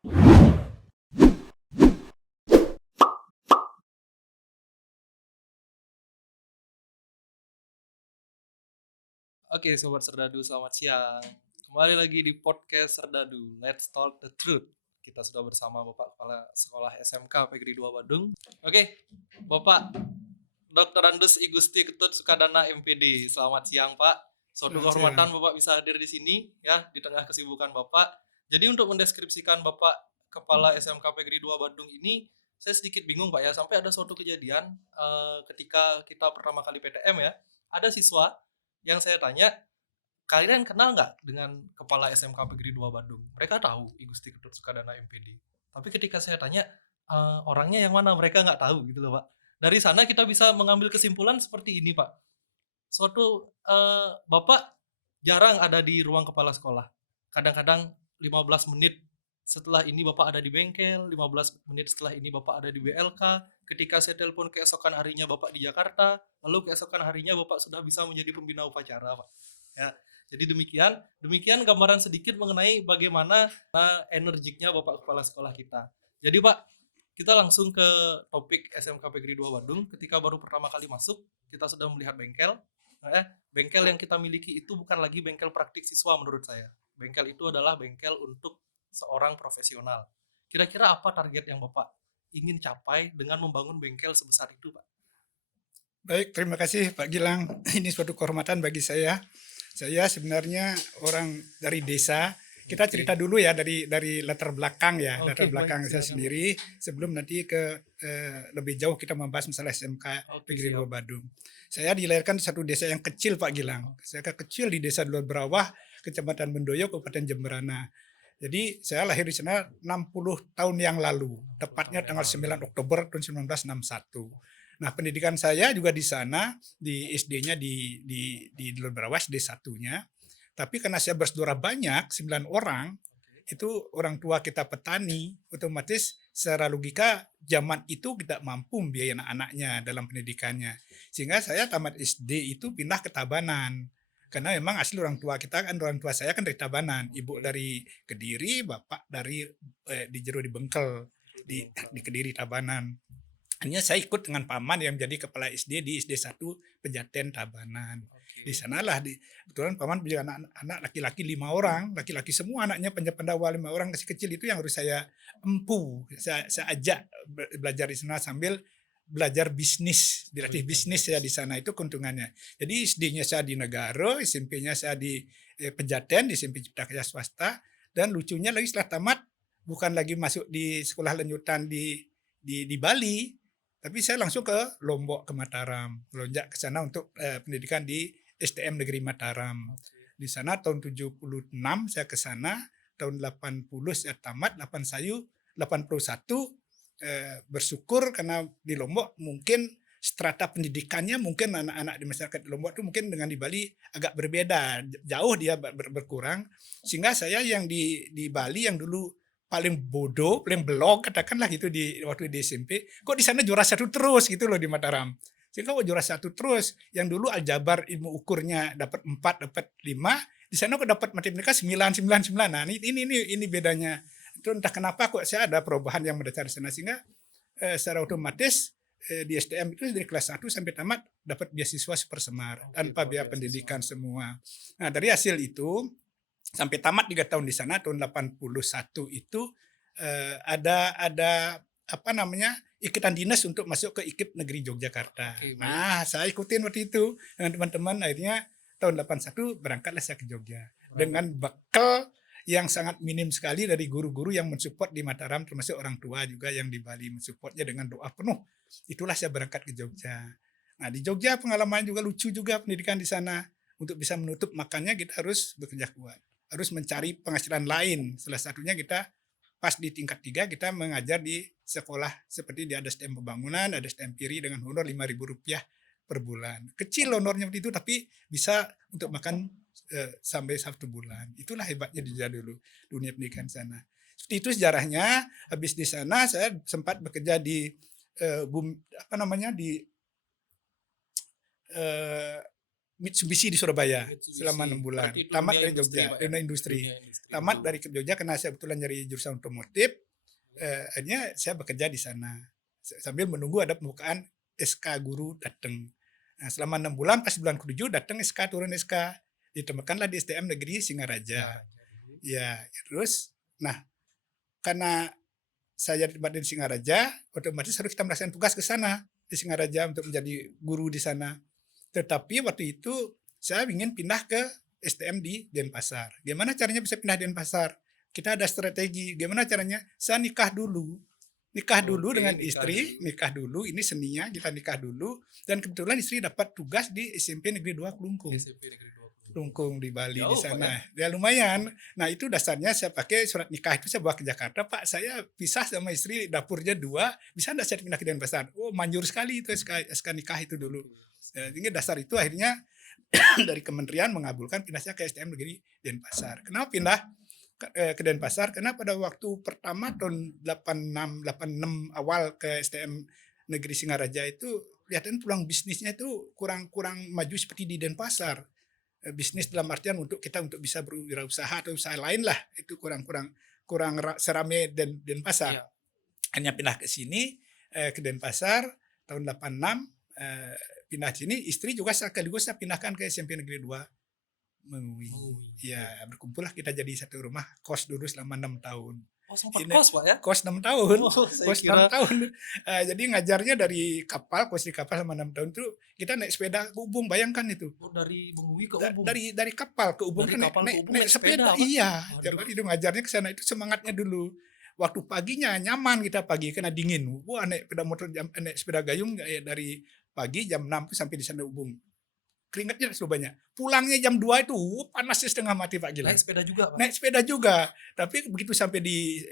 Oke, Sobat Serdadu, selamat siang. Kembali lagi di podcast Serdadu, Let's Talk the Truth. Kita sudah bersama Bapak Kepala Sekolah SMK Negeri 2 Badung. Oke, Bapak Dr. Andus Igusti Ketut Sukadana MPD. Selamat siang, Pak. Suatu Selamat siang. kehormatan Bapak bisa hadir di sini ya di tengah kesibukan Bapak. Jadi untuk mendeskripsikan Bapak Kepala SMK Negeri 2 Badung ini, saya sedikit bingung Pak ya, sampai ada suatu kejadian ketika kita pertama kali PTM ya, ada siswa yang saya tanya, kalian kenal nggak dengan kepala SMK Negeri 2 Bandung? Mereka tahu I Gusti Ketut Sukadana MPD. Tapi ketika saya tanya, orangnya yang mana? Mereka nggak tahu gitu loh Pak. Dari sana kita bisa mengambil kesimpulan seperti ini Pak. Suatu Bapak jarang ada di ruang kepala sekolah. Kadang-kadang 15 menit setelah ini Bapak ada di bengkel, 15 menit setelah ini Bapak ada di BLK. Ketika saya telepon keesokan harinya Bapak di Jakarta, lalu keesokan harinya Bapak sudah bisa menjadi pembina upacara, Pak. Ya. Jadi demikian gambaran sedikit mengenai bagaimana energiknya Bapak Kepala Sekolah kita. Jadi Pak, kita langsung ke topik SMK Negeri 2 Bandung. Ketika baru pertama kali masuk, kita sudah melihat bengkel. Bengkel yang kita miliki itu bukan lagi bengkel praktik siswa menurut saya. Bengkel itu adalah bengkel untuk seorang profesional. Kira-kira apa target yang Bapak ingin capai dengan membangun bengkel sebesar itu, Pak? Baik, terima kasih Pak Gilang. Ini suatu kehormatan bagi saya. Saya sebenarnya orang dari desa. Kita cerita dulu ya dari latar belakang ya, Oke, latar baik, belakang saya silakan. sendiri sebelum nanti ke lebih jauh kita membahas masalah SMK Oke, Negeri siap. 2 Badung. Saya dilahirkan di satu desa yang kecil Pak Gilang. Saya kecil di Desa Dulur Berawah, Kecamatan Bendoyo, Kabupaten Jemberana. Jadi saya lahir di sana 60 tahun yang lalu, 60 tahun tepatnya yang tanggal lalu. 9 Oktober tahun 1961. Nah, pendidikan saya juga di sana, di SD-nya di Dulur Berawah, SD satunya. Tapi karena saya bersaudara banyak, 9 orang, itu orang tua kita petani, otomatis secara logika zaman itu tidak mampu membiayai anak-anaknya dalam pendidikannya. Sehingga saya tamat SD itu pindah ke Tabanan. Karena memang asli orang tua kita kan, orang tua saya kan dari Tabanan, ibu dari Kediri, bapak dari di Jero di Bengkel, di Kediri Tabanan. Hanya saya ikut dengan paman yang menjadi kepala SD di SD 1 Pejaten Tabanan. Di sanalah kebetulan paman punya anak-anak laki-laki 5 orang, laki-laki semua anaknya pendawa 5 orang masih kecil itu yang harus saya empu, saya ajak belajar di sana sambil belajar bisnis, dilatih bisnis saya di sana itu keuntungannya. Jadi SD-nya saya di Negara, SMP-nya saya di Pejaten, di SMP Cipta Karya Swasta, dan lucunya lagi setelah tamat bukan lagi masuk di sekolah lanjutan di Bali, tapi saya langsung ke Lombok, ke Mataram, melonjak ke sana untuk pendidikan di STM Negeri Mataram. Di sana tahun 76 saya ke sana, tahun 80 saya tamat, 81 bersyukur karena di Lombok mungkin strata pendidikannya mungkin anak-anak di masyarakat di Lombok itu mungkin dengan di Bali agak berbeda, jauh dia berkurang, sehingga saya yang di Bali yang dulu paling bodoh, paling belok katakanlah gitu di waktu di SMP, kok di sana juara satu terus gitu loh di Mataram. Sehingga kok juara satu terus, yang dulu aljabar ilmu ukurnya dapat 4, dapat 5, di sana kok dapat matematika 9, 9, 9. Nah, ini bedanya. Itu entah kenapa kok saya ada perubahan yang mendasar di sana sehingga secara otomatis di STM itu dari kelas 1 sampai tamat dapat beasiswa Super Semar tanpa biaya pendidikan semua. Nah, dari hasil itu sampai tamat 3 tahun di sana tahun 81 itu ada apa namanya ikatan dinas untuk masuk ke IKIP Negeri Yogyakarta. Oke, baik. Nah, saya ikutin waktu itu dengan teman-teman, akhirnya tahun 81 berangkatlah saya ke Jogja dengan bekal yang sangat minim sekali dari guru-guru yang mensupport di Mataram, termasuk orang tua juga yang di Bali mensupportnya dengan doa penuh. Itulah saya berangkat ke Jogja. Nah, di Jogja pengalaman juga lucu juga pendidikan di sana. Untuk bisa menutup makannya kita harus bekerja kuat, harus mencari penghasilan lain. Salah satunya kita pas di tingkat 3 kita mengajar di sekolah seperti di ada STM pembangunan, ada STM Piri dengan honor Rp5.000 per bulan. Kecil honornya waktu itu tapi bisa untuk makan sampai 1 bulan. Itulah hebatnya di dulu dunia pendidikan sana. Seperti itu sejarahnya. Habis di sana saya sempat bekerja di apa namanya di Mitsubishi di Surabaya Mitsubishi. selama 6 bulan. Berarti itu Tamat dunia dari industri, Jogja, Pak, ya? dunia industri. Dunia industri, Tamat betul. dari Jogja karena saya kebetulan nyari jurusan otomotif. Akhirnya saya bekerja di sana sambil menunggu ada pembukaan SK guru datang. Nah, selama 6 bulan pas bulan ke-7 datang SK, turun SK, ditemukanlah di STM Negeri Singaraja. Ya, terus nah karena saya ditempatkan di Singaraja, otomatis harus kita melaksanakan tugas ke sana di Singaraja untuk menjadi guru di sana. Tetapi waktu itu saya ingin pindah ke STM di Denpasar. Gimana caranya bisa pindah Denpasar? Kita ada strategi. Gimana caranya? Saya nikah dulu. Nikah dulu Oke, dengan nikah istri, dulu. nikah dulu. Ini seninya, kita nikah dulu. Dan kebetulan istri dapat tugas di SMP Negeri 2 Kelungkung. SMP Negeri 20. Lungkung di Bali di Jauh, Pak, sana. Ya lumayan. Nah itu dasarnya saya pakai surat nikah itu saya bawa ke Jakarta. Pak, saya pisah sama istri, dapurnya 2, bisa enggak saya pindah ke Denpasar? Oh manjur sekali itu SK nikah itu dulu. Jadi dasar itu akhirnya dari kementerian mengabulkan pindah saya ke STM Negeri Denpasar. Kenapa pindah ke Denpasar? Karena pada waktu pertama tahun 86 awal ke STM Negeri Singaraja itu kelihatan peluang bisnisnya itu kurang maju seperti di Denpasar. Bisnis dalam artian untuk bisa berwirausaha atau usaha lain lah itu kurang serame Denpasar. Iya. Hanya pindah ke sini ke Denpasar tahun 86 pindah sini, istri juga sekaligus saya pindahkan ke SMP Negeri 2 Mengui. Ya, berkumpullah kita jadi satu rumah, kos dulu selama 6 tahun. Oh, sempat Ini kos, Pak, ya? Kos 6 tahun. Oh, saya Kos 6 kira tahun. Jadi ngajarnya dari kapal, kos di kapal selama 6 tahun itu kita naik sepeda ke Ubung, bayangkan itu. oh, dari Bengui ke Ubung. Dari kapal ke Ubung Dari kan kapal ke Ubung naik naik sepeda. sepeda, Pak? Iya, Waduh. tiap hari itu ngajarnya ke sana, itu semangatnya dulu. Waktu paginya nyaman kita pagi kena dingin. Wah, naik sepeda gayung dari pagi jam 6 tuh sampai di sana Ubung. Keringatnya sudah banyak. Pulangnya jam 2 itu panasnya setengah mati Pak Gilang. Naik sepeda juga, Pak? Naik sepeda juga. Tapi begitu sampai di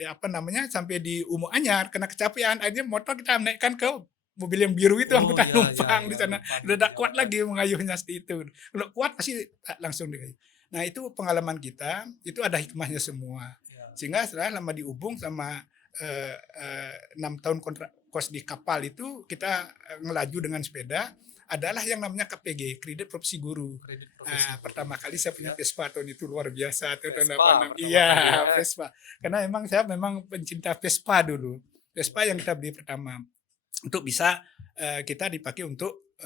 sampai di Umu Anyar kena kecapean, akhirnya motor kita naikkan ke mobil yang biru itu angkutan numpang di sana. Udah tidak kuat lagi mengayuhnya seperti itu. Kalau kuat pasti langsung dikayuh. Nah, itu pengalaman kita, itu ada hikmahnya semua. Ya. Sehingga setelah lama di Ubung sama 6 tahun kontrak kos di kapal itu kita ngelaju dengan sepeda, adalah yang namanya KPG, Kredit Profesi Guru. Kredit profesi guru. Pertama kali saya punya Vespa tahun itu luar biasa tahun Vespa 86. pertama Iya, kali, ya. Vespa. Karena saya memang pencinta Vespa dulu. Vespa yang kita beli pertama untuk bisa kita dipakai untuk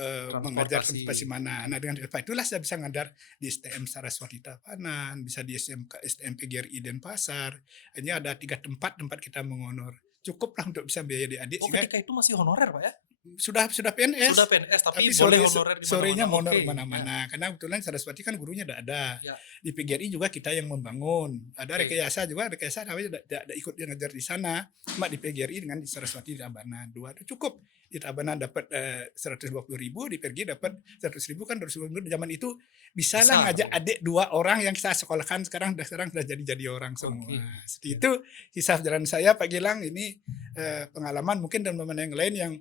mengajar transportasi mana. Nah, dengan Vespa itulah saya bisa ngajar di STM Saraswati Tabanan, bisa di STM PGRI Denpasar. Hanya ada 3 tempat kita mengonor. Cukuplah untuk bisa biaya adik-adik. Oh, ketika itu masih honorer, Pak, ya? Sudah PNS. Sudah PNS, tapi sore, boleh honorer di mana-mana. sorenya mau Oke, mana-mana. Karena kebetulan Saraswati kan gurunya ada. Ya. Di PGRI juga kita yang membangun. Ada Oke. rekayasa juga, tapi tidak ikut dia ngajar di sana. Cuma di PGRI dengan di Saraswati di Tabanan. 2 itu cukup. Di Tabanan dapat 120.000, di PGRI dapat 100.000 kan 200.000 zaman itu bisa lah ngajak adik 2 orang yang saya sekolahkan sekarang sudah jadi orang semua. Oke. Seperti itu kisah perjalanan saya Pak Gilang ini pengalaman mungkin dan teman yang lain yang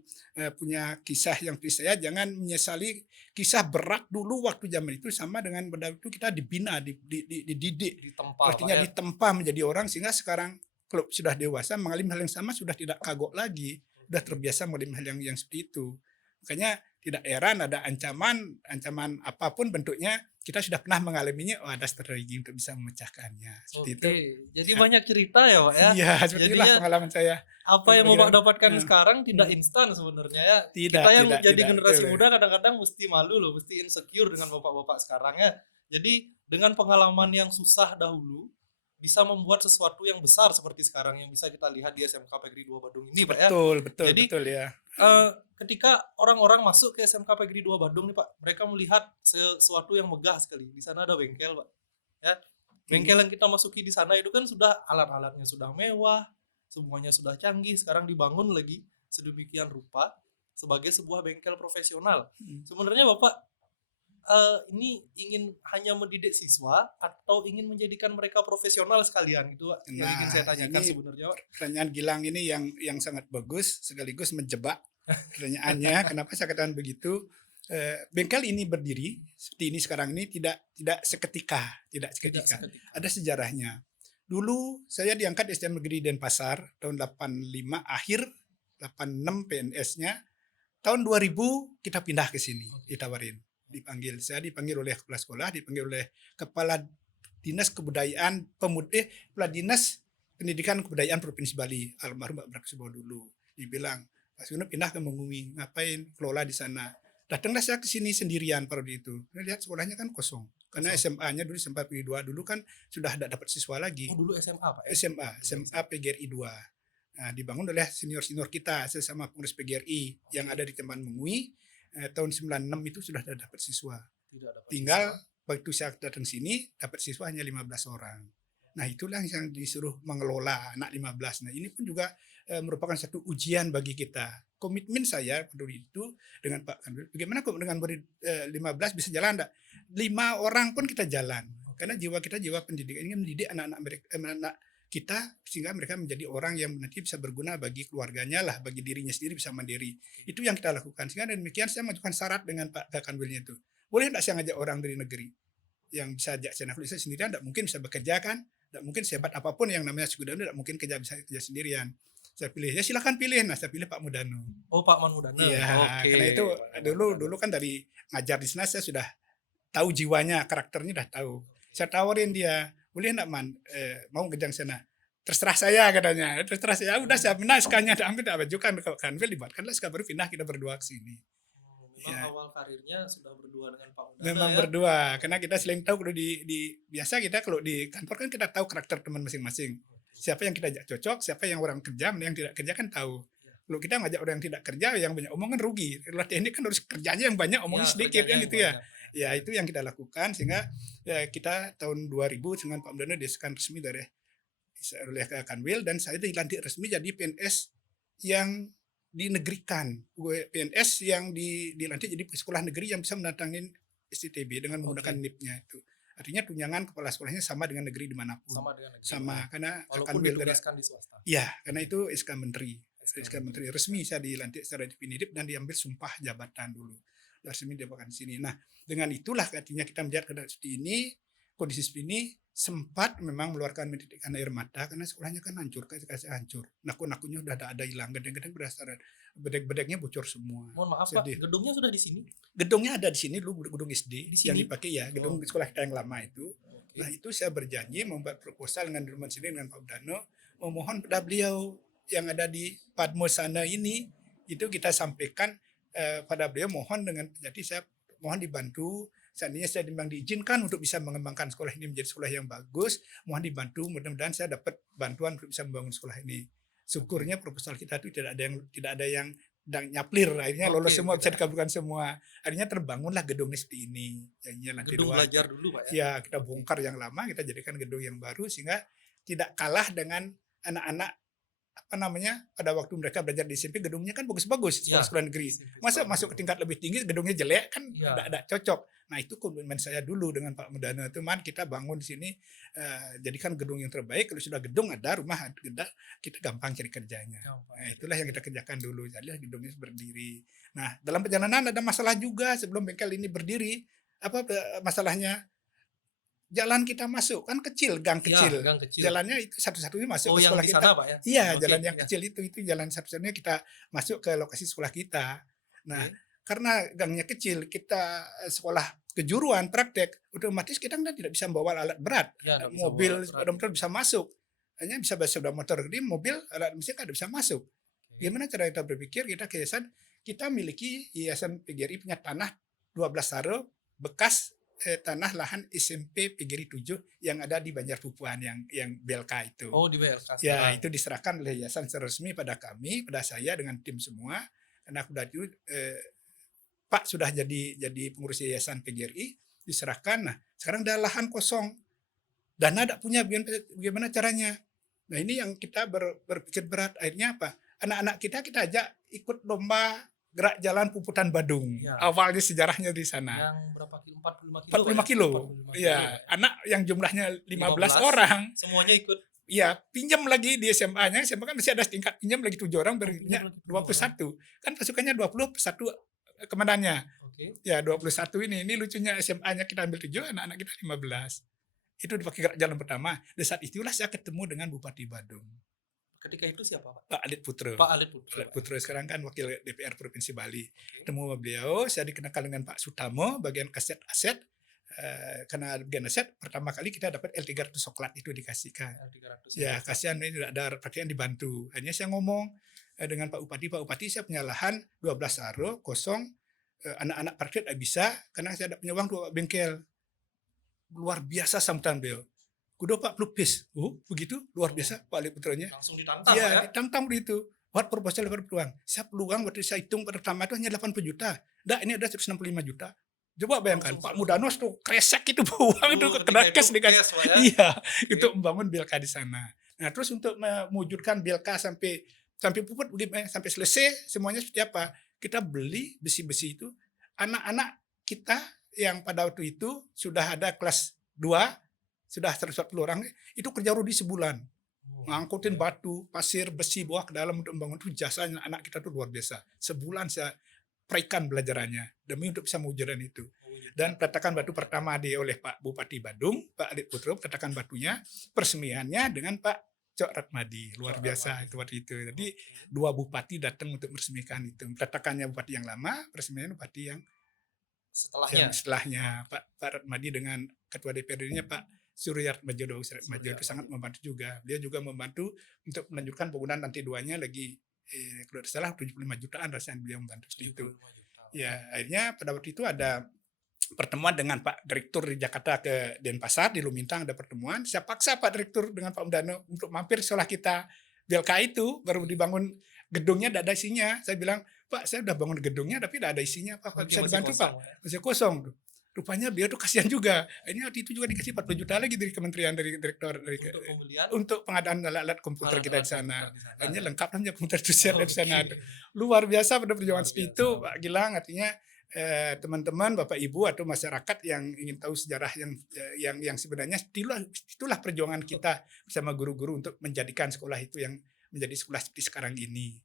punya kisah yang seperti saya jangan menyesali kisah berat dulu waktu zaman itu sama dengan pada waktu kita dibina, dididik, Ditempa, artinya Pak, ya? ditempa menjadi orang sehingga sekarang kalau sudah dewasa mengalami hal yang sama sudah tidak kagok lagi, sudah terbiasa mengalami hal yang seperti itu. Makanya tidak heran ada ancaman apapun bentuknya, kita sudah pernah mengalaminya, ada strategi untuk bisa memecahkannya. Seperti itu. Jadi banyak cerita ya, Pak, ya? Iya, seperti itulah Jadinya pengalaman saya. apa yang Bapak dapatkan Hmm. sekarang tidak instan sebenarnya, ya. Tidak, Kita yang tidak, jadi tidak, generasi betul. muda kadang-kadang mesti malu loh, mesti insecure dengan bapak-bapak sekarang, ya. Jadi dengan pengalaman yang susah dahulu bisa membuat sesuatu yang besar seperti sekarang yang bisa kita lihat di SMK Pegri 2 Badung ini, Pak, ya. Betul Jadi, betul ya. Ketika orang-orang masuk ke SMK Pegri 2 Badung nih, Pak, mereka melihat sesuatu yang megah sekali. Di sana ada bengkel, Pak. Ya. Bengkel yang kita masuki di sana itu kan sudah alat-alatnya sudah mewah, semuanya sudah canggih, sekarang dibangun lagi sedemikian rupa sebagai sebuah bengkel profesional. Sebenarnya Bapak ini ingin hanya mendidik siswa atau ingin menjadikan mereka profesional sekalian, itu yang ingin saya tanyakan ini sebenarnya, Pak. Pertanyaan Gilang ini yang sangat bagus sekaligus menjebak pertanyaannya. Kenapa saya katakan begitu? Bengkel ini berdiri seperti ini sekarang ini tidak seketika. Ada sejarahnya. Dulu saya diangkat di STM Negeri Denpasar tahun 85 akhir 86 PNS-nya. Tahun 2000 kita pindah ke sini, ditawarin. dipanggil oleh kepala sekolah, dipanggil oleh kepala dinas kebudayaan kepala dinas pendidikan kebudayaan provinsi Bali, almarhum Pak Praksebo dulu. Dibilang, Pak Suno pindah ke Mengumi, ngapain kelola di sana. Datanglah saya ke sini sendirian pada waktu itu. Lihat sekolahnya kan kosong. Karena SMA-nya dulu SMA PGRI 2 dulu kan sudah tidak dapat siswa lagi. Oh, dulu SMA Pak ya? SMA PGRI 2. Nah, dibangun oleh senior-senior kita sesama pengurus PGRI yang ada di Kemban Mengui. Tahun 96 itu sudah dapat siswa. Tidak dapat Tinggal siswa. waktu saya datang sini dapat siswa hanya 15 orang. Nah, itulah yang disuruh mengelola anak 15. Nah, ini pun juga merupakan satu ujian bagi kita. Komitmen saya pada itu dengan Pak Kanwil, bagaimana kok dengan murid 15 bisa jalan enggak? 5 orang pun kita jalan. Karena jiwa kita jiwa pendidikan ini mendidik anak-anak kita sehingga mereka menjadi orang yang nanti bisa berguna bagi keluarganya lah, bagi dirinya sendiri bisa mandiri. Itu yang kita lakukan. Sehingga demikian saya mengajukan syarat dengan Pak Kanwilnya itu. Boleh enggak saya ngajak orang dari negeri yang bisa ajak saya? Kalau saya sendirian enggak mungkin bisa bekerja kan? Enggak mungkin sehebat apapun yang namanya Sugudano enggak mungkin bisa kerja sendirian. Saya pilih, ya silakan pilih. Nah, saya pilih Pak Mudano. Oh, Pak Man Mudano. Iya, Oke. karena itu dulu kan dari ngajar di sana saya sudah tahu jiwanya, karakternya udah tahu. Saya tawarin dia, boleh enggak Man, mau kerja di sana? Terserah saya katanya. Terserah saya. Udah saya pindah SK-nya ambil ajukan ke Kanwil dibuatkanlah SK baru pindah kita berdua ke sini. Memang Ya. awal karirnya sudah berdua dengan Pak Mudano Memang ya? berdua, karena kita sering tahu kalau biasa kita kalau di kantor kan kita tahu karakter teman masing-masing. Siapa yang kita ajak cocok, siapa yang orang kerja, mana yang tidak kerja kan tahu. Kalau kita ngajak orang yang tidak kerja, yang banyak omong kan rugi. Kalau teknik kan harus kerjanya yang banyak, omongnya Ya, sedikit kan kerjanya gitu yang ya. Ya itu yang kita lakukan sehingga kita tahun 2000 dengan Pak Mudano disekan resmi oleh Kanwil dan saya dilantik resmi jadi PNS yang dinegerikan. PNS yang dilantik jadi sekolah negeri yang bisa mendatangin STTB dengan menggunakan NIP-nya itu. Artinya tunjangan kepala sekolahnya sama dengan negeri dimanapun. Sama dengan negeri. Sama, karena walaupun Kanwil ditugaskan di swasta. iya, karena itu SK Menteri. SK Menteri resmi saya dilantik secara definitif dan diambil sumpah jabatan dulu. Resmi diapakan di sini. Nah, dengan itulah artinya kita melihat kondisi seperti ini sempat memang mengeluarkan menitikan air mata karena sekolahnya kan hancur, kasih hancur. Naku-nakunya udah ada hilang, gedeng-gedeng berdasarkan bedek-bedeknya bocor semua. Mohon maaf Sedih. Pak, gedungnya sudah di sini? Gedungnya ada di sini dulu, gedung SD Di yang sini? dipakai ya, gedung sekolah kita yang lama itu. Oke. Nah itu saya berjanji membuat proposal dengan Dirman sini dengan Pak Mudano, memohon pada beliau yang ada di Padmo sana ini, itu kita sampaikan pada beliau mohon jadi saya mohon dibantu. Seandainya saya memang diizinkan untuk bisa mengembangkan sekolah ini menjadi sekolah yang bagus, mohon dibantu. Mudah-mudahan saya dapat bantuan untuk bisa membangun sekolah ini. Syukurnya proposal kita itu tidak ada yang nyaplir, akhirnya lolos semua, bisa dikabulkan semua. Akhirnya terbangunlah gedung seperti ini. Gedung belajar dulu Pak ya? Ya, kita bongkar yang lama, kita jadikan gedung yang baru sehingga tidak kalah dengan anak-anak pada waktu mereka belajar di SMP gedungnya kan bagus-bagus sekolah-sekolah negeri. Masa masuk ke tingkat lebih tinggi gedungnya jelek kan tidak cocok. Nah itu komitmen saya dulu dengan Pak Mudano itu kita bangun di sini jadikan gedung yang terbaik. Kalau sudah gedung ada rumah kita gampang cari kerjanya. Nah, itulah yang kita kerjakan dulu. Jadi gedungnya berdiri. Nah dalam perjalanan ada masalah juga sebelum bengkel ini berdiri. Apa masalahnya? Jalan kita masuk kan kecil, gang kecil. Gang kecil. Jalannya itu satu-satunya masuk ke yang sekolah di kita. Sana, Pak, ya? Iya, jalan yang kecil itu jalan satu-satunya kita masuk ke lokasi sekolah kita. Nah, karena gangnya kecil, kita sekolah kejuruan praktek, otomatis kita kan tidak bisa membawa alat berat. Ya, mobil, sepeda motor bisa masuk. Hanya bisa bawa sepeda motor, jadi mobil alat mesin kan tidak bisa masuk. Gimana cara kita berpikir? Kita miliki Yayasan PGRI punya tanah 12 saro bekas tanah lahan SMP PGRI 7 yang ada di Banjar Pupuan yang BLK itu. Oh, di BLK. Ya, itu diserahkan oleh yayasan secara resmi pada kami, pada saya dengan tim semua. Karena udah itu Pak sudah jadi pengurus yayasan PGRI, diserahkan. Nah, sekarang ada lahan kosong. Dana tidak punya, bagaimana caranya? Nah, ini yang kita berpikir berat. Akhirnya apa? Anak-anak kita ajak ikut lomba gerak jalan Puputan Badung. Ya. Awalnya sejarahnya di sana. Yang berapa kilo? 45 kilo. 45 kilo. Iya, anak yang jumlahnya 15 orang. Semuanya ikut. Iya, pinjam lagi di SMA-nya. SMA kan masih ada tingkat pinjam lagi 7 orang, berikutnya 21. Kan pasukannya 20 satu komandannya. Oke. Ya, 21 ini lucunya SMA-nya kita ambil 7, anak-anak kita 15. Itu dipakai gerak jalan pertama. Dan saat itulah saya ketemu dengan Bupati Badung. Ketika itu siapa, Pak? Pak Alit Putro. Pak Alit Putro. Alit Putro sekarang kan wakil DPR Provinsi Bali. Oke. Ketemu sama beliau, saya dikenalkan dengan Pak Sutamo bagian aset. Karena bagian aset pertama kali kita dapat L300 coklat itu dikasihkan. L300. Ya kasihan ini tidak ada praktiknya dibantu. Hanya saya ngomong dengan Pak Bupati saya punya lahan 12 aro kosong, anak-anak praktik tidak bisa karena saya tidak punya uang 2 bengkel. Luar biasa sambutan beliau. Kudu Pak Plupis. Begitu luar biasa Pak Alit Putronya. Langsung ditantang Ya, ya. ditantang begitu. Buat proposal dapat peluang. Saya peluang waktu saya hitung pertama itu hanya 80 juta. Nah, ini ada 165 juta. Coba bayangkan, Langsung Pak Mudanos tuh kresek itu uang itu ketika kena cash itu dikasih. cash, Pak, ya. Iya, untuk membangun Bilka di sana. Nah, terus untuk mewujudkan Bilka sampai puput sampai selesai semuanya seperti apa? Kita beli besi-besi itu, anak-anak kita yang pada waktu itu sudah ada kelas 2, sudah 140 orang, itu kerja rudi sebulan. Ngangkutin batu, pasir, besi, bawa ke dalam untuk membangun. Itu jasa anak kita tuh luar biasa. Sebulan saya perikan belajarannya demi untuk bisa mewujudkan itu. Dan peletakan batu pertama oleh Pak Bupati Badung, Pak Alit Putro, peletakan batunya, persemiannya dengan Pak Cok Ratmadi. Luar biasa itu waktu itu. Jadi 2 bupati datang untuk meresmikan itu. Peletakannya bupati yang lama, persemiannya bupati yang setelahnya. Pak Ratmadi dengan Ketua DPRD-nya Pak Suryat Majodo itu sangat membantu juga. Dia juga membantu untuk melanjutkan penggunaan lantai 2-nya lagi kalau tidak salah 75 jutaan rasanya beliau membantu seperti itu. Ya, akhirnya pada waktu itu ada pertemuan dengan Pak Direktur di Jakarta ke Denpasar, di Lumintang ada pertemuan. Saya paksa Pak Direktur dengan Pak Mdano untuk mampir sekolah kita. Bilka itu baru dibangun gedungnya tidak ada isinya. Saya bilang, Pak, saya sudah bangun gedungnya tapi tidak ada isinya. Pak, bisa dibantu Pak? Masih kosong. Rupanya dia tuh kasihan juga. Ini waktu itu juga dikasih 40 juta lagi dari kementerian, dari direktur, untuk pengadaan alat-alat komputer kita di sana. Akhirnya lengkap namanya komputer sosial di sana. Luar biasa pada perjuangan seperti itu, Pak Gilang. Artinya teman-teman, Bapak Ibu atau masyarakat yang ingin tahu sejarah yang sebenarnya itulah perjuangan kita bersama guru-guru untuk menjadikan sekolah itu yang menjadi sekolah seperti sekarang ini.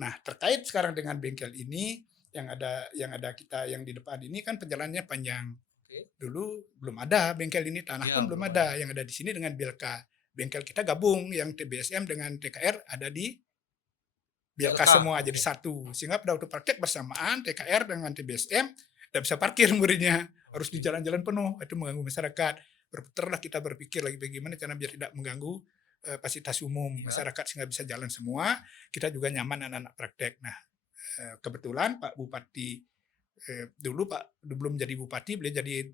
Nah, terkait sekarang dengan bengkel ini, yang ada kita yang di depan ini kan perjalanannya panjang. Dulu belum ada bengkel ini, tanah pun belum ada. Yang ada di sini dengan Bilka. Bengkel kita gabung, yang TBSM dengan TKR ada di Bilka semua jadi satu. Sehingga pada waktu praktek bersamaan TKR dengan TBSM tidak bisa parkir muridnya, harus di jalan-jalan penuh, itu mengganggu masyarakat. Berputarlah kita berpikir lagi bagaimana cara biar tidak mengganggu fasilitas umum masyarakat sehingga bisa jalan semua. Kita juga nyaman anak-anak praktek. Nah, kebetulan Pak Bupati dulu belum jadi bupati, beliau jadi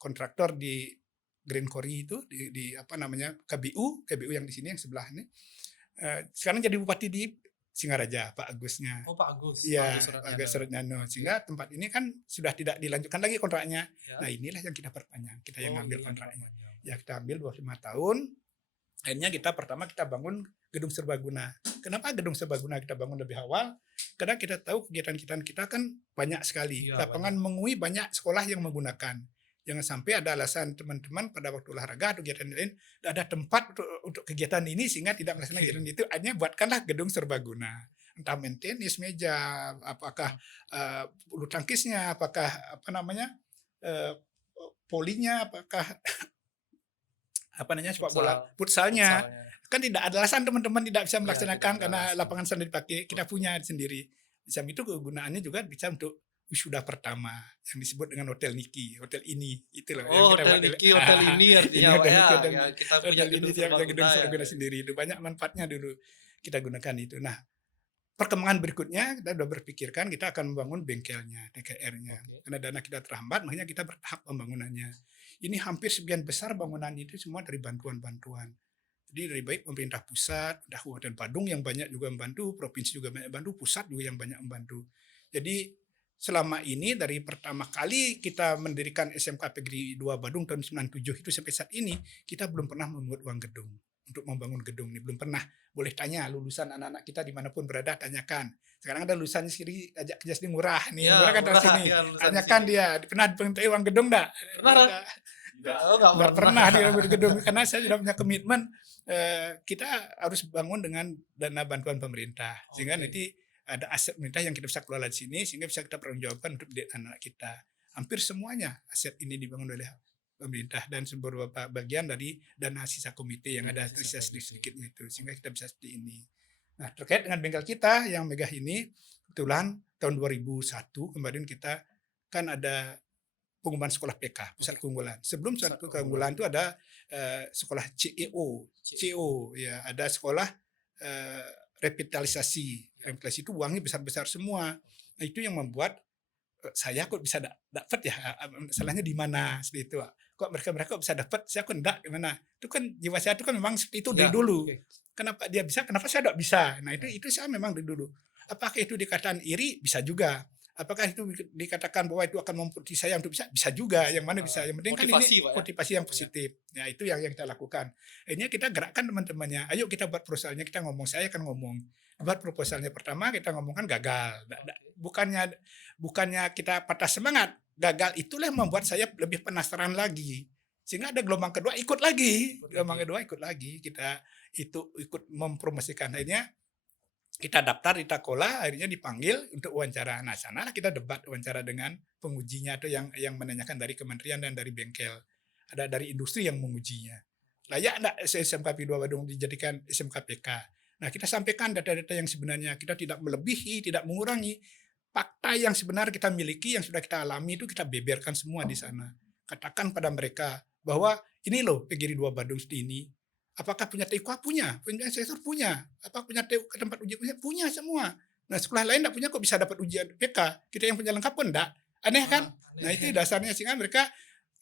kontraktor di Green Quarry itu di apa namanya KBU yang di sini yang sebelah ini. Sekarang jadi bupati di Singaraja, Pak Agusnya. Oh, Pak Agus. Iya, Agus Suratnyano. Sehingga tempat ini kan sudah tidak dilanjutkan lagi kontraknya. Nah, inilah yang kita perpanjang, kita yang ngambil kontraknya. Ya, kita ambil 25 tahun. Akhirnya kita bangun gedung serbaguna. Kenapa gedung serbaguna kita bangun lebih awal? Karena kita tahu kegiatan kita kan banyak sekali. Lapangan mengui banyak sekolah yang menggunakan. Jangan sampai ada alasan teman-teman pada waktu olahraga atau kegiatan lain tidak ada tempat untuk kegiatan ini sehingga tidak melaksanakan kegiatan itu. Hanya buatkanlah gedung serbaguna. Entah main tenis meja, apakah bulu tangkisnya, apakah polinya, apakah sepak bola futsalnya. Kan tidak ada alasan teman-teman tidak bisa melaksanakan karena lapangan sana dipakai. Kita punya sendiri. Di samping itu kegunaannya juga bisa untuk wisuda pertama yang disebut dengan hotel Niki, hotel ini itulah. Hotel Niki, hotel ini artinya kita punya gedung serbaguna sendiri. Itu banyak manfaatnya dulu kita gunakan itu. Nah, perkembangan berikutnya kita sudah berpikirkan kita akan membangun bengkelnya, TKR-nya. Karena dana kita terhambat, makanya kita bertahap pembangunannya. Ini hampir sebagian besar bangunan itu semua dari bantuan-bantuan. Jadi dari baik pemerintah pusat, Kabupaten Badung yang banyak juga membantu, provinsi juga banyak membantu, pusat juga yang banyak membantu. Jadi selama ini dari pertama kali kita mendirikan SMK Negeri 2 Badung tahun 97 itu sampai saat ini kita belum pernah membuat uang gedung untuk membangun gedung ini, belum pernah. Boleh tanya lulusan anak-anak kita dimanapun berada, tanyakan. Sekarang ada lulusannya sendiri ajak kerja sendiri murah nih, murah kan dari sini. Tanyakan dia pernah dimintai uang gedung enggak? Enggak pernah dia gedung karena saya sudah punya komitmen kita harus bangun dengan dana bantuan pemerintah sehingga nanti ada aset pemerintah yang kita bisa kelola di sini sehingga bisa kita pertanggungjawabkan untuk anak kita. Hampir semuanya aset ini dibangun oleh pemerintah dan beberapa bagian dari dana sisa komite yang ada Sisa sisa komite. sedikit-sedikitnya itu, sehingga kita bisa seperti ini. Nah, terkait dengan bengkel kita yang megah ini, kebetulan tahun 2001 kemarin kita kan ada pengumuman sekolah PK, pusat keunggulan. Sebelum pusat Pusat keunggulan itu ada sekolah CEO, CO, ya ada sekolah eh, revitalisasi. Revitalisasi itu uangnya besar-besar semua. Nah, itu yang membuat saya kok bisa dapat ya, salahnya di mana seperti itu. Kok mereka kok bisa dapat, saya kok enggak, gimana? Itu kan jiwa saya itu kan memang seperti itu dari Ya, dulu. oke. Kenapa dia bisa, kenapa saya enggak bisa? Nah, itu saya memang dari dulu. Apakah itu dikatakan iri? Bisa juga. Apakah itu dikatakan bahwa itu akan mempunyai saya untuk bisa? Bisa juga. Yang mana bisa? Yang penting kan ini Motivasi, Pak, ya? motivasi yang positif. Ya, itu yang kita lakukan. Akhirnya kita gerakkan teman-temannya. Ayo kita buat proposalnya, kita ngomong. Saya akan ngomong. Buat proposalnya pertama kita ngomongkan gagal. Bukannya kita patah semangat. Gagal itulah yang membuat saya lebih penasaran lagi. Sehingga ada gelombang kedua ikut lagi. Gelombang kedua ikut lagi. Kita itu ikut mempromosikan. Akhirnya kita daftar di Takola, akhirnya dipanggil untuk wawancara. Nah, sanalah kita debat wawancara dengan pengujinya atau yang menanyakan dari kementerian dan dari bengkel. Ada dari industri yang mengujinya. Layak enggak SMKP 2 Badung dijadikan SMKPK? Nah, kita sampaikan data-data yang sebenarnya, kita tidak melebihi, tidak mengurangi. Fakta yang sebenarnya kita miliki, yang sudah kita alami itu kita beberkan semua di sana. Katakan pada mereka bahwa ini loh PGRI 2 Badung ini. Apakah punya TIK? Punya. Punya sensor? Punya. Apa punya TIK ke tempat uji? Punya semua. Nah, sekolah lain tidak punya kok bisa dapat ujian PK. Kita yang punya lengkap pun enggak. Aneh kan? Nah, itu dasarnya sehingga mereka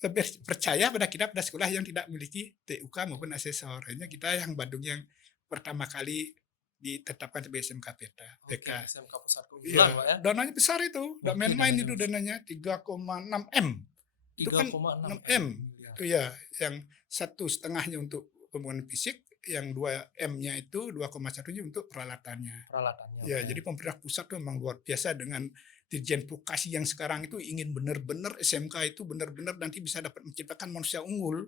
lebih percaya pada kita, pada sekolah yang tidak memiliki TUK maupun asesor. Hanya kita yang Bandung yang pertama kali ditetapkan sebagai SMK PK. Oke, SMK Pusat Iya, Keunggulan, Pak, ya? dananya besar itu. Enggak Oke, main-main dananya itu besar. dananya 3,6 M. Itu kan 3,6 6 M. miliar. Itu ya, yang 1,5-nya untuk pembangunan fisik, yang 2 M-nya itu 2,1-nya untuk peralatannya. Peralatannya. Ya, Pak, jadi pemerintah pusat tuh memang luar biasa dengan Dirjen Vokasi yang sekarang itu ingin benar-benar SMK itu benar-benar nanti bisa dapat menciptakan manusia unggul.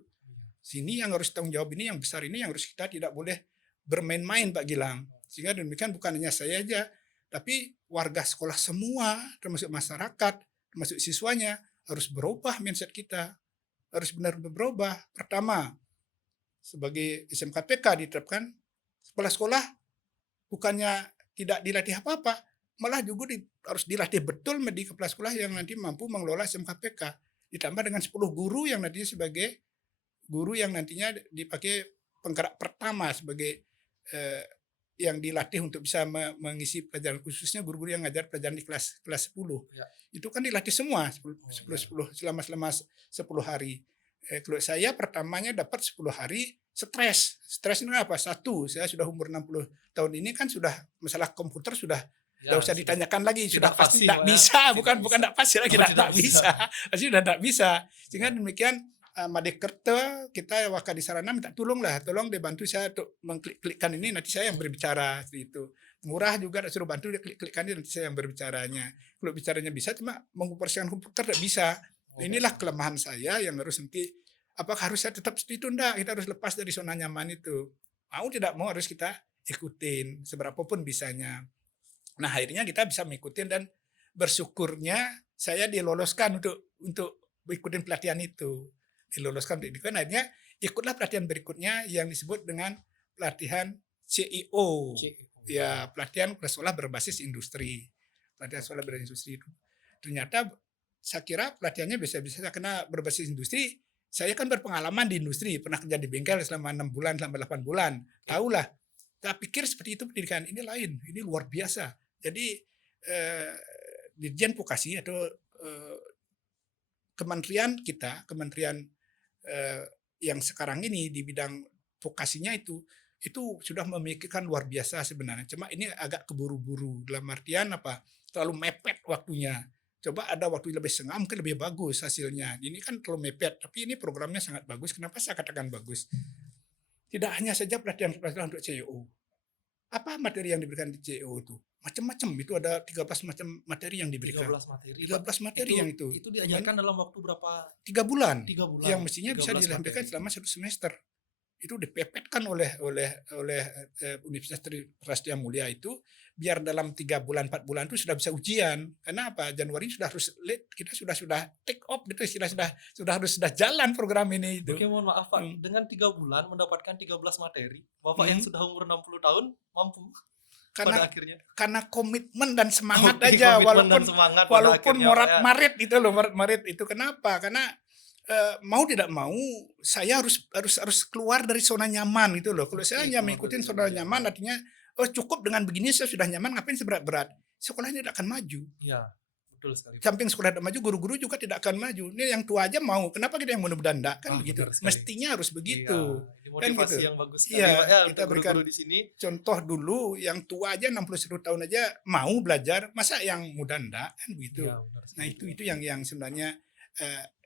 Sini yang harus tanggung jawab ini, yang besar ini yang harus kita tidak boleh bermain-main, Pak Gilang. Sehingga demikian bukan hanya saya aja, tapi warga sekolah semua, termasuk masyarakat, termasuk siswanya, harus berubah mindset kita. Harus benar-benar berubah. Pertama, sebagai SMKPK diterapkan, sekolah-sekolah bukannya tidak dilatih apa-apa, malah juga harus dilatih betul di kepala sekolah yang nanti mampu mengelola SMKPK. Ditambah dengan 10 guru yang nantinya sebagai guru yang nantinya dipakai penggerak pertama sebagai yang dilatih untuk bisa mengisi pelajaran, khususnya guru-guru yang ngajar pelajaran di kelas 10. Ya. Itu kan dilatih semua 10 selama 10 hari. Kalau saya pertamanya dapat 10 hari stres. Stres itu apa? Satu, saya sudah umur 60 tahun ini kan sudah masalah komputer sudah tidak usah ditanyakan lagi, sudah pasti tidak bisa, bukan tidak pasti lagi, tidak bisa, pasti sudah tidak bisa. Sehingga demikian Made Kerta kita wakil di sarana minta tolong dibantu saya untuk mengklik-klikkan ini, nanti saya yang berbicara seperti itu. Murah juga suruh bantu dia klik-klikkan ini, nanti saya yang berbicaranya. Kalau bicaranya bisa, cuma mengoperasikan komputer tidak bisa. Inilah kelemahan saya yang harus nanti, apakah harus saya tetap seperti itu? Enggak, kita harus lepas dari zona nyaman itu. Mau tidak mau harus kita ikutin seberapa pun bisanya. Nah, akhirnya kita bisa mengikuti dan bersyukurnya saya diloloskan untuk ikutin pelatihan itu. Diloloskan pendidikan, akhirnya ikutlah pelatihan berikutnya yang disebut dengan pelatihan CEO. Ya, pelatihan sekolah berbasis industri. Pelatihan sekolah berbasis industri itu. Ternyata saya kira pelatihannya bisa-bisa karena berbasis industri. Saya kan berpengalaman di industri, pernah kerja di bengkel selama 6 bulan, selama 8 bulan. Tahulah. Saya pikir seperti itu pendidikan. Ini lain, ini luar biasa. Jadi Dirjen Vokasi atau kementerian kita, kementerian yang sekarang ini di bidang vokasinya itu sudah memikirkan luar biasa sebenarnya. Cuma ini agak keburu-buru dalam artian apa? Terlalu mepet waktunya. Coba ada waktu lebih setengah mungkin lebih bagus hasilnya. Ini kan terlalu mepet, tapi ini programnya sangat bagus. Kenapa saya katakan bagus? Tidak hanya saja pelatihan untuk CEO. Apa materi yang diberikan di CEO itu? Macam-macam, itu ada 13 macam materi yang diberikan. 13 materi yang itu. Itu diajarkan dalam waktu berapa? 3 bulan. 3 bulan. Yang mestinya bisa dilampirkan selama 1 semester. itu dipepetkan oleh Universitas Trastya Mulia itu biar dalam 3 bulan 4 bulan itu sudah bisa ujian. Karena apa? Januari sudah harus kita sudah take off gitu, sudah jalan program ini itu. Oke, mohon maaf Pak, Hmm. dengan 3 bulan mendapatkan 13 materi, Bapak yang Hmm. sudah umur 60 tahun mampu Karena pada akhirnya. karena komitmen dan semangat Oke, aja komitmen dan semangat pada walaupun akhirnya, Pak, ya. morat-marit itu loh, morat-marit itu kenapa? Karena mau tidak mau saya harus keluar dari zona nyaman gitu loh. Kalau saya Oke, hanya keluar mengikuti dari zona zona nyaman nyaman. artinya oh cukup dengan begini saya sudah nyaman, ngapain seberat-berat? Sekolah ini tidak akan maju. Iya, betul sekali, Pak. Samping sekolah tidak maju, guru-guru juga tidak akan maju. Ini yang tua aja mau, kenapa kita yang muda-muda enggak? Kan Ah, begitu. benar sekali. Mestinya harus Iya, begitu. ini Kan motivasi gitu. yang bagus sekali, Iya, Pak, ya, kita untuk berikan guru-guru di sini. contoh dulu yang tua aja 61 tahun aja mau belajar, masa yang muda enggak? Kan begitu. Iya, benar Nah, sekali. itu yang sebenarnya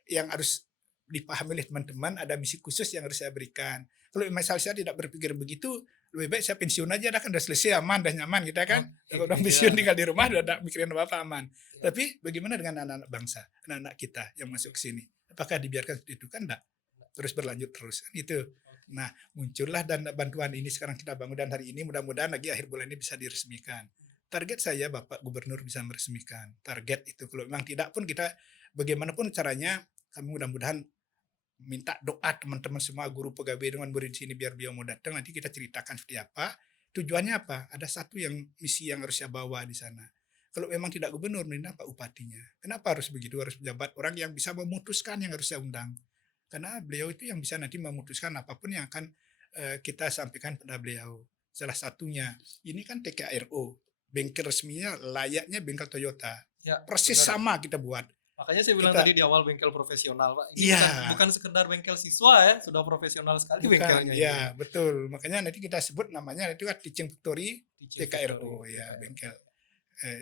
yang harus dipahami oleh teman-teman, ada misi khusus yang harus saya berikan. Kalau misal saya tidak berpikir begitu, lebih baik saya pensiun aja dah, kan udah selesai, aman dan nyaman kita kan. Oke, Kalau udah iya. pensiun tinggal di rumah udah tidak mikirin apa-apa, aman. Iya. Tapi bagaimana dengan anak-anak bangsa, anak-anak kita yang masuk ke sini? Apakah dibiarkan seperti itu? Kan enggak. Terus berlanjut terus kan itu. Nah, muncullah dana bantuan ini sekarang kita bangun, dan hari ini mudah-mudahan lagi akhir bulan ini bisa diresmikan. Target saya Bapak Gubernur bisa meresmikan. Target itu kalau memang tidak pun kita bagaimanapun caranya kami mudah-mudahan minta doa teman-teman semua guru pegawai dengan murid di sini biar beliau mau datang, nanti kita ceritakan seperti apa. Tujuannya apa? Ada satu yang misi yang harus saya bawa di sana. Kalau memang tidak gubernur, minta Pak Upatinya. Kenapa harus begitu? Harus pejabat orang yang bisa memutuskan yang harus saya undang. Karena beliau itu yang bisa nanti memutuskan apapun yang akan kita sampaikan pada beliau. Salah satunya, ini kan TKRO, bengkel resminya layaknya bengkel Toyota. Ya, Persis benar. sama kita buat. Makanya saya bilang Kita- tadi di awal bengkel profesional, Pak. Ini Iya. bukan sekedar bengkel siswa ya, sudah profesional sekali Bukan, bengkelnya. ya betul. Makanya nanti kita sebut namanya itu kan Teaching Factory ini. Teaching TKRO Factory, ya, TKRO. bengkel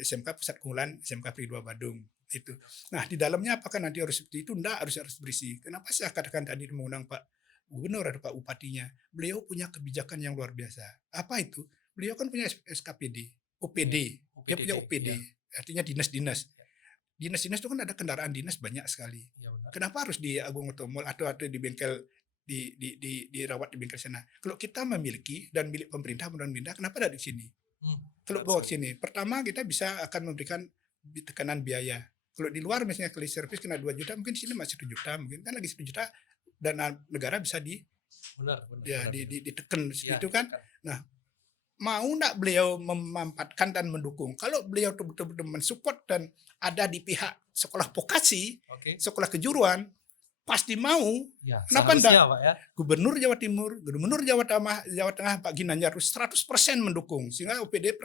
SMK Pusat Keunggulan SMK Negeri 2 Badung itu. Nah, di dalamnya apakah nanti harus seperti itu? Enggak, harus berisi. Kenapa saya katakan tadi mengundang Pak Gubernur atau Pak Upatinya? Beliau punya kebijakan yang luar biasa. Apa itu? Beliau kan punya SKPD, OPD. Dia punya OPD, ya. artinya dinas-dinas. Dinas-dinas itu kan ada kendaraan dinas banyak sekali. Ya, benar. Kenapa harus di Agung Otomol atau di bengkel dirawat di bengkel sana? Kalau kita memiliki dan milik pemerintah, kenapa ada di sini? Kalau benar bawa ke sekali. sini, pertama kita bisa akan memberikan tekanan biaya. Kalau di luar misalnya kali servis kena 2 juta, mungkin di sini masih 1 juta, mungkin kan lagi 1 juta dana negara bisa Benar. ditekan Ya, itu kan. kan. Mau enggak beliau memanfaatkan dan mendukung? Kalau beliau betul-betul mensupport dan ada di pihak sekolah vokasi, Oke. sekolah kejuruan, pasti mau. Ya, Kenapa seharusnya, Pak ya. Gubernur Jawa Timur, Gubernur Jawa Tengah Pak Ginanjar 100% mendukung sehingga OPD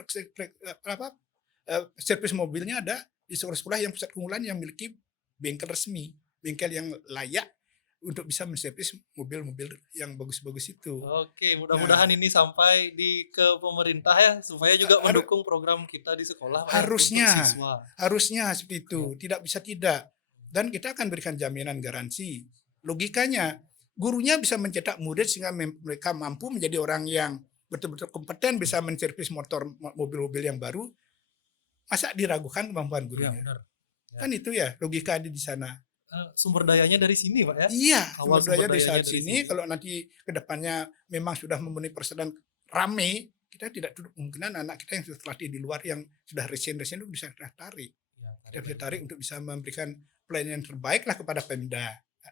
servis mobilnya ada di sekolah-sekolah yang pusat keunggulan yang memiliki bengkel resmi, bengkel yang layak untuk bisa menservis mobil-mobil yang bagus-bagus itu. Oke, mudah-mudahan ini sampai ke pemerintah ya, supaya juga mendukung program kita di sekolah, Pak, ya, Harusnya. untuk siswa. Harusnya seperti itu, tidak bisa tidak. Dan kita akan berikan jaminan garansi. Logikanya, gurunya bisa mencetak murid sehingga mereka mampu menjadi orang yang betul-betul kompeten, bisa menservis mobil-mobil yang baru. Masa diragukan kemampuan Ya, gurunya? benar. Kan itu ya logika di sana. Sumber dayanya dari sini, Pak ya. Iya, Awal sumber daya sumber di dayanya saat dari sini, sini. kalau nanti kedepannya memang sudah memenuhi persediaan rame, kita tidak tutup kemungkinan anak kita yang sudah terlatih di luar yang sudah resign itu bisa kita tarik. Ya, Kita bisa tarik untuk bisa memberikan pelayanan yang terbaik lah kepada Pemda.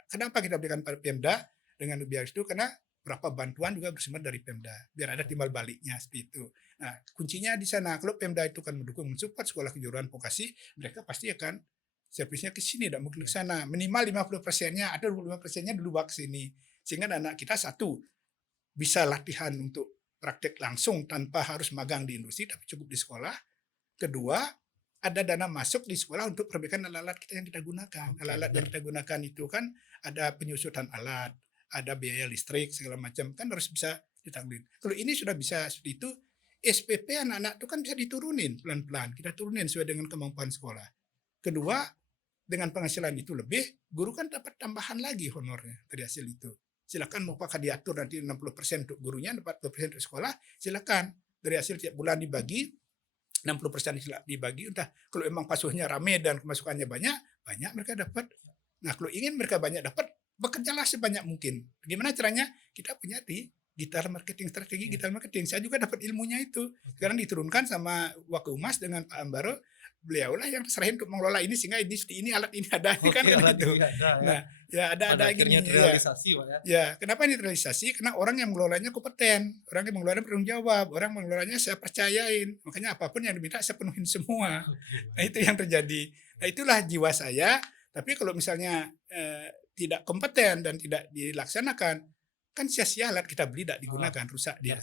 Kenapa kita berikan pada Pemda dengan biaya itu? Karena berapa bantuan juga bersumber dari Pemda, biar ada timbal baliknya seperti itu. Nah, kuncinya di sana. Kalau Pemda itu kan mendukung, mensupport sekolah kejuruan vokasi, mereka pasti akan servisnya ke sini, tidak mungkin ke sana. Minimal 50%-nya atau 25%-nya dulu bawa ke sini. Sehingga anak kita satu bisa latihan untuk praktek langsung tanpa harus magang di industri, tapi cukup di sekolah. Kedua, ada dana masuk di sekolah untuk perbaikan alat-alat kita yang kita gunakan. Alat-alat yang kita gunakan itu kan ada penyusutan alat, ada biaya listrik segala macam, kan harus bisa ditanggung. Kalau ini sudah bisa seperti itu, SPP anak-anak itu kan bisa diturunin pelan-pelan. Kita turunin sesuai dengan kemampuan sekolah. Kedua, dengan penghasilan itu lebih, guru kan dapat tambahan lagi honornya dari hasil itu. Silakan mau apakah diatur nanti 60% untuk gurunya, 40% untuk sekolah, silakan. Dari hasil tiap bulan dibagi, 60% dibagi, entah kalau emang pasuhnya rame dan kemasukannya banyak mereka dapat. Nah, kalau ingin mereka banyak dapat, bekerjalah sebanyak mungkin. Gimana caranya? Kita punya di digital marketing, strategi digital marketing. Saya juga dapat ilmunya itu. Sekarang diturunkan sama Wakumas dengan Pak Ambaro. Beliaulah yang serahin untuk mengelola ini sehingga ini alat ini ada ini kan Oke, alat gitu. ini ada ya. Nah, ya ada Pada akhirnya gini ya. terrealisasi Pak ya. Ya, kenapa ini terrealisasi? Karena orang yang mengelolanya kompeten, orang yang mengelolanya bertanggung jawab, orang mengelolanya saya percayain. Makanya apapun yang diminta saya penuhin semua. Nah, itu yang terjadi. Nah, itulah jiwa saya. Tapi kalau misalnya tidak kompeten dan tidak dilaksanakan, kan sia-sia alat kita beli tidak digunakan, rusak dia.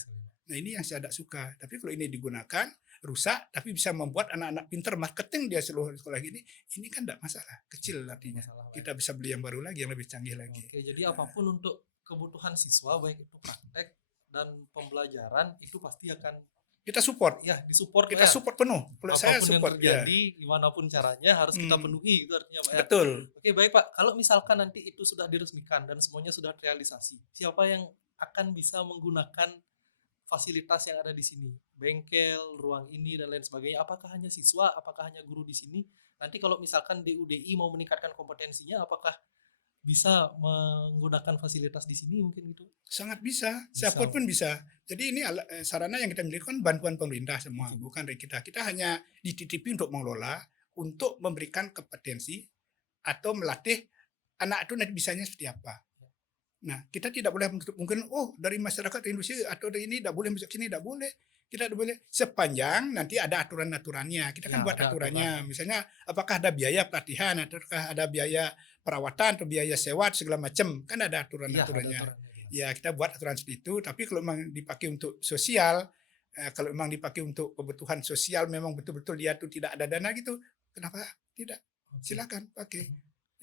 Nah, ini yang saya tidak suka. Tapi kalau ini digunakan, rusak, tapi bisa membuat anak-anak pinter marketing dia seluruh sekolah ini kan tidak masalah, kecil artinya. Kita bisa beli yang baru lagi, yang lebih canggih lagi. Oke, jadi apapun untuk kebutuhan siswa, baik itu praktek dan pembelajaran, itu pasti akan kita support. Ya, disupport Kita support penuh. Kalau saya support yang terjadi, dimanapun caranya harus kita penuhi, itu artinya Pak ya. Betul. Oke, baik Pak. Kalau misalkan nanti itu sudah diresmikan dan semuanya sudah terrealisasi, siapa yang akan bisa menggunakan fasilitas yang ada di sini? Bengkel, ruang ini dan lain sebagainya. Apakah hanya siswa? Apakah hanya guru di sini? Nanti kalau misalkan DUDI mau meningkatkan kompetensinya, apakah bisa menggunakan fasilitas di sini mungkin gitu? Sangat bisa, siapapun bisa. Jadi ini sarana yang kita miliki kan bantuan pemerintah semua, bukan dari kita. Kita hanya dititipi untuk mengelola, untuk memberikan kompetensi atau melatih anak itu nanti bisanya seperti apa. Nah, kita tidak boleh menutup mungkin dari masyarakat industri atau dari ini tidak boleh masuk sini, tidak boleh. Kita tidak boleh sepanjang nanti ada aturan-aturannya. Kita kan buat aturannya. Misalnya apakah ada biaya pelatihan, ataukah ada biaya perawatan atau biaya sewa segala macam, kan ada aturan-aturannya. Ya, kita buat aturan seperti itu. Tapi kalau memang dipakai untuk sosial, kalau memang dipakai untuk kebutuhan sosial, memang betul-betul dia tuh tidak ada dana gitu, kenapa tidak? Silakan pakai.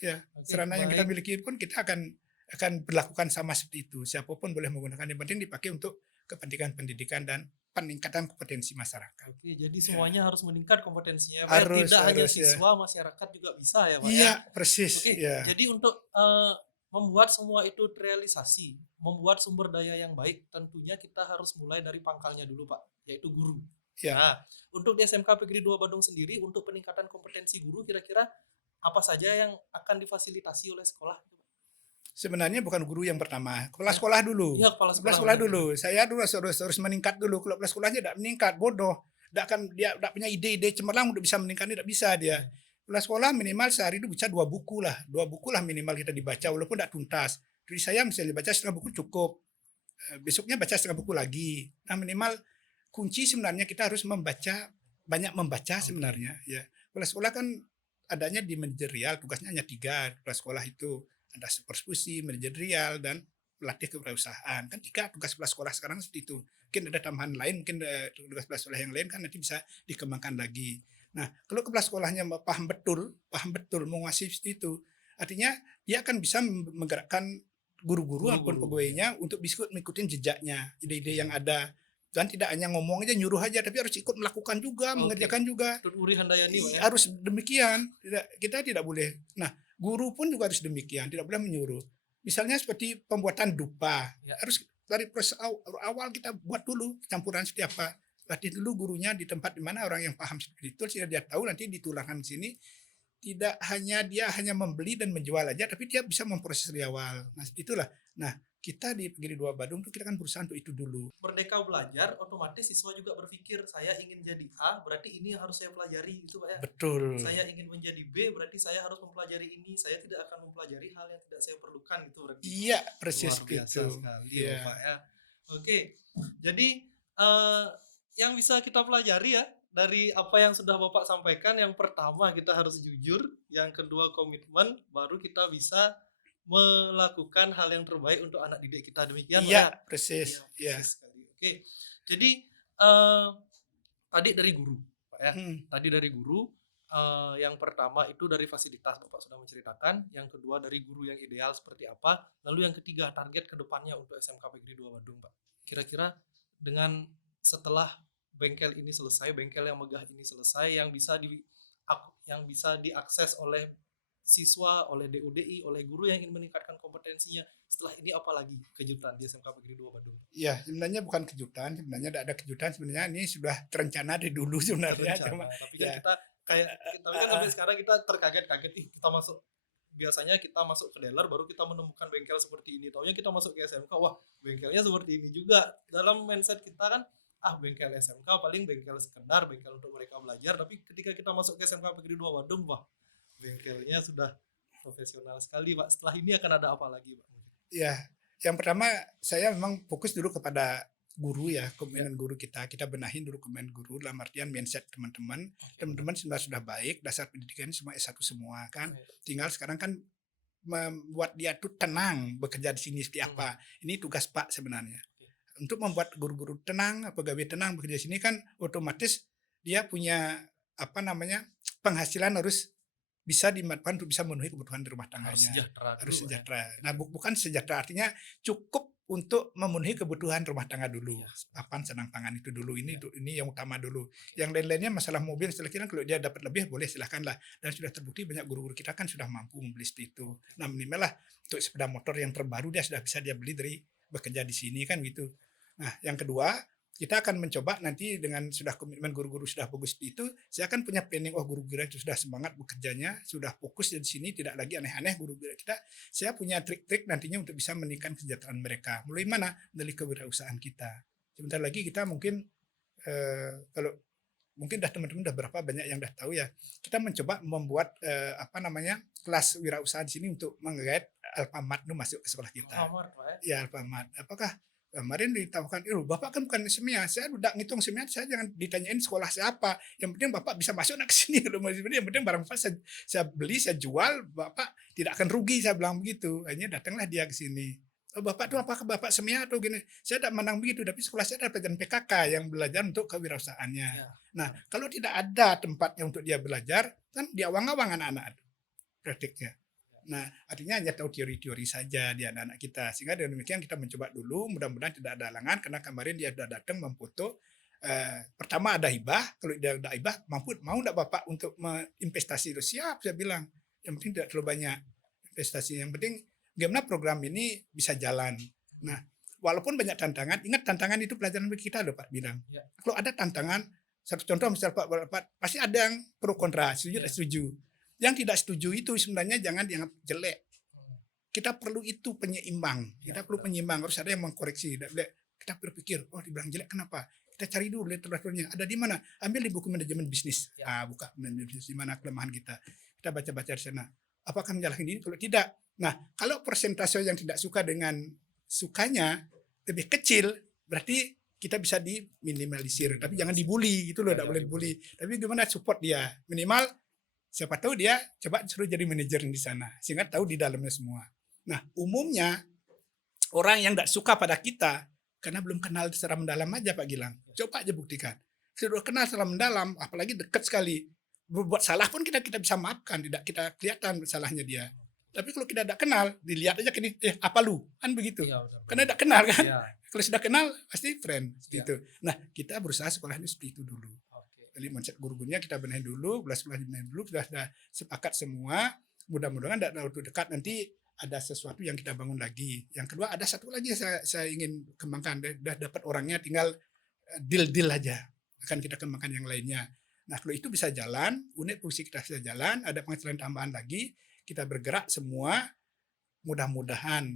Ya, sarana yang kita miliki pun kita akan berlakukan sama seperti itu. Siapapun boleh menggunakan, yang penting dipakai untuk kepentingan pendidikan dan peningkatan kompetensi masyarakat. Oke, jadi semuanya harus meningkat kompetensinya. Tidak hanya siswa, masyarakat juga bisa ya Pak. Iya, persis. Oke, jadi untuk membuat semua itu terrealisasi, membuat sumber daya yang baik, tentunya kita harus mulai dari pangkalnya dulu Pak, yaitu guru. Ya. Nah, untuk di SMK Negeri 2 Bandung sendiri, untuk peningkatan kompetensi guru, kira-kira apa saja yang akan difasilitasi oleh sekolah? Sebenarnya bukan guru yang pertama, kepala sekolah dulu. Iya, kepala sekolah dulu. Saya dulu harus meningkat dulu. Kalau kepala sekolahnya tidak meningkat, bodoh. Dia tidak punya ide-ide cemerlang untuk bisa meningkat, tidak bisa dia. Kepala sekolah minimal sehari itu baca 2 buku lah. 2 buku lah minimal kita dibaca, walaupun tidak tuntas. Jadi saya misalnya baca setengah buku cukup. Besoknya baca setengah buku lagi. Nah, minimal kunci sebenarnya kita harus banyak membaca sebenarnya. Ya, kepala sekolah kan adanya di manajerial, tugasnya hanya 3 kepala sekolah itu. Ada supervisi, manajerial, dan melatih kewirausahaan. Kan 3 tugas kepala sekolah sekarang seperti itu. Mungkin ada tambahan lain, mungkin tugas kepala sekolah yang lain kan nanti bisa dikembangkan lagi. Nah, kalau kepala sekolahnya paham betul menguasai seperti itu, artinya dia akan bisa menggerakkan guru-guru ataupun pegawainya untuk bisa mengikuti jejaknya, ide-ide yang ada. Dan tidak hanya ngomong aja, nyuruh aja, tapi harus ikut melakukan juga, mengerjakan juga. Harus demikian. Kita tidak boleh. Nah, guru pun juga harus demikian, tidak boleh menyuruh. Misalnya seperti pembuatan dupa, harus dari proses awal kita buat dulu campuran seperti apa. Latih dulu gurunya di tempat di mana orang yang paham seperti itu, sehingga dia tahu nanti ditularkan di sini. Tidak hanya dia hanya membeli dan menjual aja, tapi dia bisa memproses dari awal. Nah, itulah. Nah, kita di Negeri 2 Bandung tuh kita kan berusaha untuk itu dulu. Merdeka belajar, otomatis siswa juga berpikir saya ingin jadi A, berarti ini yang harus saya pelajari gitu Pak ya. Betul. Saya ingin menjadi B, berarti saya harus mempelajari ini. Saya tidak akan mempelajari hal yang tidak saya perlukan gitu berarti. Iya, persis itu. Sekali ya Pak ya. Oke. Jadi yang bisa kita pelajari ya dari apa yang sudah Bapak sampaikan, yang pertama kita harus jujur, yang kedua komitmen, baru kita bisa melakukan hal yang terbaik untuk anak didik kita. Demikian Iya, persis. Iya. Oke. Jadi tadi dari guru, Pak ya. Tadi dari guru, yang pertama itu dari fasilitas Bapak sudah menceritakan, yang kedua dari guru yang ideal seperti apa, lalu yang ketiga target kedepannya untuk SMK Negeri 2 Bandung, Pak. Kira-kira dengan setelah bengkel ini selesai, bengkel yang megah ini selesai, yang bisa diakses oleh siswa, oleh DUDI, oleh guru yang ingin meningkatkan kompetensinya, setelah ini apalagi kejutan di SMK Negeri 2 Bandung? Ya, sebenarnya bukan kejutan, sebenarnya tidak ada kejutan, sebenarnya ini sudah terencana dari dulu sebenarnya. Tapi kan kita sampai sekarang kita terkaget-kaget, kita masuk biasanya kita masuk ke dealer baru kita menemukan bengkel seperti ini. Taunya kita masuk ke SMK, wah bengkelnya seperti ini juga. Dalam mindset kita kan, bengkel SMK paling bengkel sekedar, bengkel untuk mereka belajar. Tapi ketika kita masuk ke SMK Negeri 2 Bandung, wah bengkelnya sudah profesional sekali, Pak. Setelah ini akan ada apa lagi, Pak? Ya, yang pertama saya memang fokus dulu kepada guru ya, komitmen guru kita benahin dulu komitmen guru dalam artian mindset teman-teman sudah baik, dasar pendidikan semua S1 semua kan, tinggal sekarang kan membuat dia tuh tenang bekerja di sini seperti apa. Ini tugas Pak sebenarnya. Untuk membuat guru-guru tenang, pegawai tenang bekerja di sini kan otomatis dia punya penghasilan harus bisa dimanfaatkan untuk bisa memenuhi kebutuhan di rumah tangganya. Harus sejahtera. Nah, bukan sejahtera artinya cukup untuk memenuhi kebutuhan rumah tangga dulu. Papan, sandang, pangan itu dulu. Ini yang utama dulu. Yang lain-lainnya masalah mobil, setelah kalau dia dapat lebih boleh silahkanlah. Dan sudah terbukti banyak guru-guru kita kan sudah mampu membeli itu. Nah, minimal lah untuk sepeda motor yang terbaru dia sudah bisa dia beli dari bekerja di sini kan gitu. Nah, yang kedua, kita akan mencoba nanti dengan sudah komitmen guru-guru sudah bagus itu, saya akan punya planning, guru-guru itu sudah semangat bekerjanya, sudah fokus di sini, tidak lagi aneh-aneh guru-guru kita. Saya punya trik-trik nantinya untuk bisa meningkatkan kesejahteraan mereka. Mulai mana? Dari kewirausahaan kita. Sebentar lagi kita mungkin kalau mungkin teman-teman berapa banyak yang tahu ya, kita mencoba membuat kelas wirausaha di sini untuk menggait Alfamart itu masuk ke sekolah kita. Alfamart, Pak. Ya, Alfamart. Apakah kemarin ditawarkan, Bapak kan bukan semia, saya udah ngitung semia, saya jangan ditanyain sekolah siapa, yang penting Bapak bisa masuk ke sini, yang penting barang Bapak saya beli, saya jual, Bapak tidak akan rugi, saya bilang begitu. Akhirnya datanglah dia ke sini. Bapak tuh apakah Bapak semia atau gini? Saya tidak memandang begitu, tapi sekolah saya ada pelajaran PKK yang belajar untuk kewirausahaannya. Nah, kalau tidak ada tempatnya untuk dia belajar, kan diawang-awang anak-anak praktiknya. Nah, artinya hanya tahu teori-teori saja di anak-anak kita. Sehingga dengan demikian kita mencoba dulu, mudah-mudahan tidak ada halangan, karena kemarin dia sudah datang memfoto. Pertama ada hibah, kalau dia ada hibah, mau tidak Bapak untuk investasi itu? Siap, saya bilang. Yang penting tidak terlalu banyak investasi. Yang penting bagaimana program ini bisa jalan. Nah, walaupun banyak tantangan, ingat tantangan itu pelajaran bagi kita loh Pak bilang. Kalau ada tantangan, satu contoh misalnya Pak, pasti ada yang pro kontra, setuju tidak setuju. Yang tidak setuju itu sebenarnya jangan dianggap jelek. Kita perlu itu penyeimbang. Kita perlu penyeimbang. Harus ada yang mengkoreksi. Kita berpikir, dibilang jelek kenapa? Kita cari dulu literaturnya. Ada di mana? Ambil di buku manajemen bisnis. Buka manajemen bisnis. Di mana kelemahan kita. Kita baca-baca di sana. Apakah menyalahin ini? Kalau tidak. Nah, kalau persentase yang tidak suka dengan sukanya lebih kecil, berarti kita bisa diminimalisir. Tapi jangan dibully. Gitu loh. Tidak boleh dibully. Tapi gimana support dia? Minimal siapa tahu dia coba suruh jadi manajer di sana sehingga tahu di dalamnya semua. Nah, umumnya orang yang tidak suka pada kita karena belum kenal secara mendalam aja Pak Gilang. Coba aja buktikan. Sudah kenal secara mendalam, apalagi dekat sekali. Berbuat salah pun kita bisa maafkan, tidak kita kelihatan salahnya dia. Tapi kalau kita tidak kenal, dilihat aja gini, apa lu? Kan begitu. Karena tidak kenal kan. Kalau sudah kenal pasti friend gitu. Nah, kita berusaha sekolahnya seperti itu dulu. Jadi mindset guru-gurunya kita benahin dulu, belas-belas benahin dulu, sudah sepakat semua. Mudah-mudahan tidak waktu dekat nanti ada sesuatu yang kita bangun lagi. Yang kedua ada satu lagi saya ingin kembangkan. Sudah dapat orangnya, tinggal deal aja. Akan kita kembangkan yang lainnya. Nah, kalau itu bisa jalan, unit produksi kita bisa jalan, ada penghasilan tambahan lagi, kita bergerak semua. Mudah-mudahan